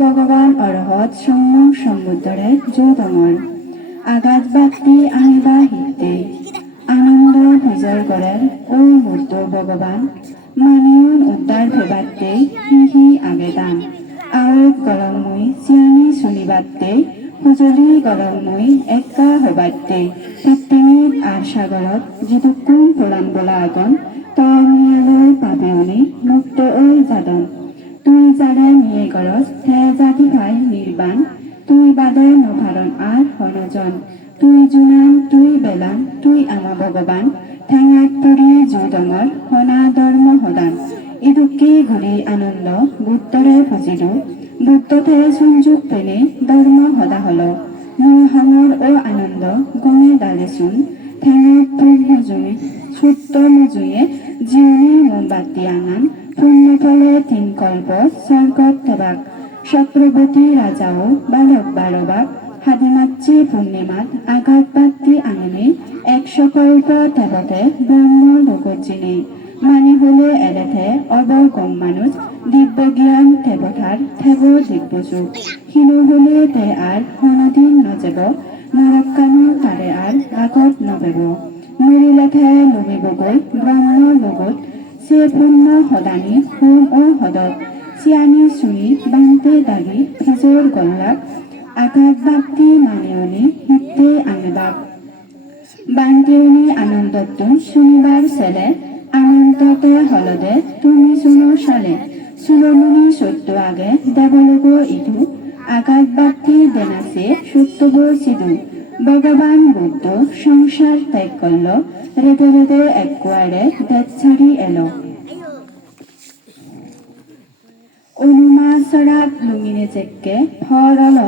ভগৱান অৰহত সম্যক সমুদ্ৰে যৌদঙৰ আঘাত বাক্তি আনিবা হিতে আনন্দ ভোজৰ কৰে ও মূৰ্ত ভগৱান মানিয়ন উদ্ধাৰ ভেবাতে হিহি আবেদান। আৱেগ গৰমুই চিয়ানি চুলিবাতে সুজলি গৰমুই একা হবাতে পৃথিৱীত আৰ সাগৰত যিদুকুম পৰাণ বোলা আগন তমিয়ালৈ পাবেউনি মুক্ত ঐ যাদন। যারে নিয়ে গরস হে জাতি ভাই নির্বাণ তুই বাদে নভারণ আর হনজন তুই জুনান, তুই বেলান, তুই আমা ভগবান ঠেঙাত পৰি যুদঙৰ হনা ধৰ্ম সদান। ইদুকি ঘূৰি আনন্দ, বুদ্ধৰে ভজিলো। বুদ্ধতে সংযোগ পেনে ধৰ্ম সদা হল। সাঙৰ ও আনন্দ, গমে ডালেচোন ঠেঙাত পূৰ্ণ জুই চুত্ত মজুয়ে স্বর্গত তেবাক চক্রবর্তী রাজাও বালক বারবাক হাদিমাতৃ পূর্ণিমাত আঘাত বাতি আঙিনে একশো কল্প তেবতে ব্রহ্ম লগজিনে মানে হলে এলেথে অবর কম মানুষ দিব্য জ্ঞান থেবথার থেব দিব্য যুগ হলে তে আর হনদিন নজেব নরকানু তারে আর আগত নবেব। মৰিলেথে লুমিবগৈ ব্ৰহ্ম লগত সে পূর্ণ হদানি হোম ও হদত চিয়ানি চুই বান্তে দাগি ফিজোর গল্লাক আঘাত বাক্তি মানিয়নি হিতে আঙেবাক বান্তিয়নি আনন্দতুন শুনিবার ছেলে, আনন্দতে হলদে, তুমি শুনো সালে সুরমণি সত্য আগে, দেবলোক ইধু আঘাত বাক্তি দেনাসে সত্যব সিধু। ভগবান বুদ্ধ সংসার ত্যাগ করল রেদে রেদে এক কুয়ারে দেশ ছাড়ি এলো। অনুমা সরাব লুঙিনে চেককে ফরল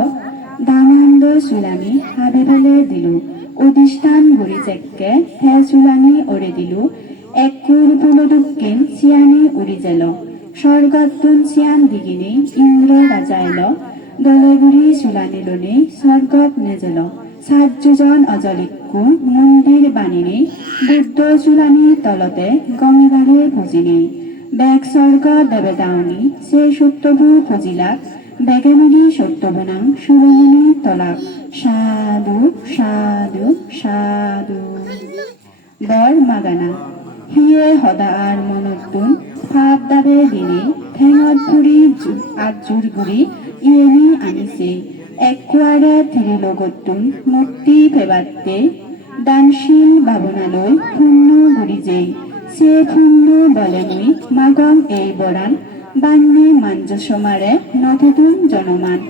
দামান্দ চুলানি হাবে ফেলে দিলু। অধিষ্ঠান গুড়ি চেককে হে চুলানি ওরে দিলু। এক কুর পুলদুক্কিন চিয়ানি উড়ি জেল। স্বর্গতুন চিয়ান দিগিনি ইন্দ্র রাজা এলো দলে গুড়ি চুলানি লুনি স্বর্গত নেজেল। সাতজন অজলিকু মন্দির বানিনি বুদ্ধ চুলানি তলতে গমে গাড়ে ব্যাগ স্বর্গ দেবে দাওনি সে সত্যবু ফজিলাক বেগে মিলি সত্যবনাং। সুরমণি তলাক সাধু সাধু সাধু। বৰ মাগানা। সিয়ে সদা আর মনতুন ভাব দাবে দিনে। ঠেঙত ফুৰি আজুৰ গুৰি ইয়েনি আনিছে। একুৱাৰে থিৰি লগতুন মুক্তি ফেবাতে দানশীল ভাৱনালৈ শূন্য গুৰি যেই সে শূন্য বলে মুই মাগম এই বৰান বান্যে মাঞ্জ সমাৰে নথিতুন জনমান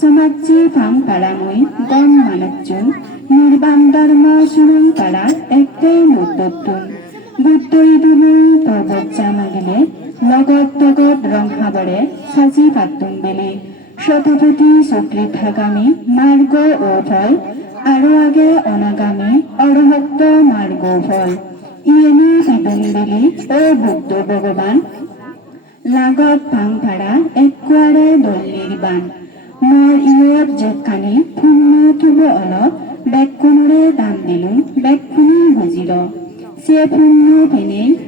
সমাজে ফাং পাৰামৈ গম মানজুন নির্বাণ ধর্ম সুরং তারা একটাই মুদ্দতুন বুদ্ধ ইদুলু পর্বত জামাগিলে লগত তগত রং হাবরে সাজি পাতুন বেলে। শতপতি চকলি থাকামি মার্গ ও ভয় আৰু আগে অনাগামী অৰহত্ত মাৰ্গ ভয় ইয়েনি বিদন বেলি ও বুদ্ধ ভগবান। লাগত ভাং ভাড়া একুৱাৰে দল্লিৰ বান মোৰ ইয়ত জেকানি পুণ্য অলপ বেগখনৰে দাম দিলো বেগখনি বুজিল সে পুণ্য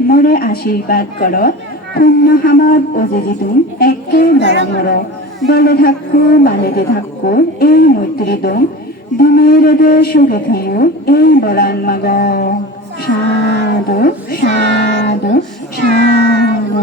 মৰে আশীৰ্বাদ কৰ, পুণ্য হামত অজেজি তুম একে দৰমৰ গলে থাকো, বালেতে থাকো, এই মৈত্ৰী দম। দিনের দে সুখে থেও এই বরান মাগ। সাধু সাধু সাধু